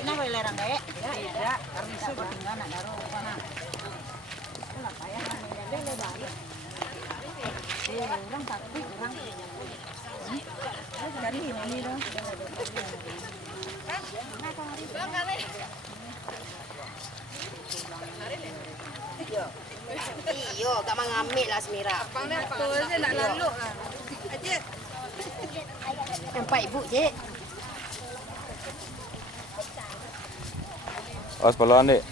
na boleh lerang gaya. Ya, karena itu tinggal nak naruh mana. Kalau payah kan dia le balik. Orang takut orang. Dari ini dong. Iyo, gak mengambil lah Semira. Betul je nak lalu lah. Aje. Nampak ibu, Cik. Awas pelan, Dik.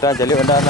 Dah jadi dah.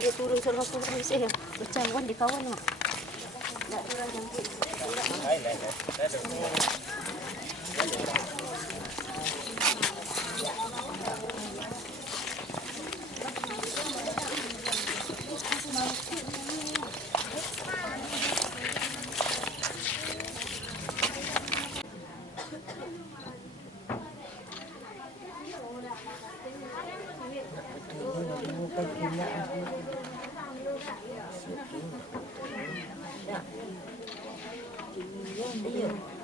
Dia turun suruh aku bersih. Macam kan di kawan mak. Tak turun jangkit. Iya.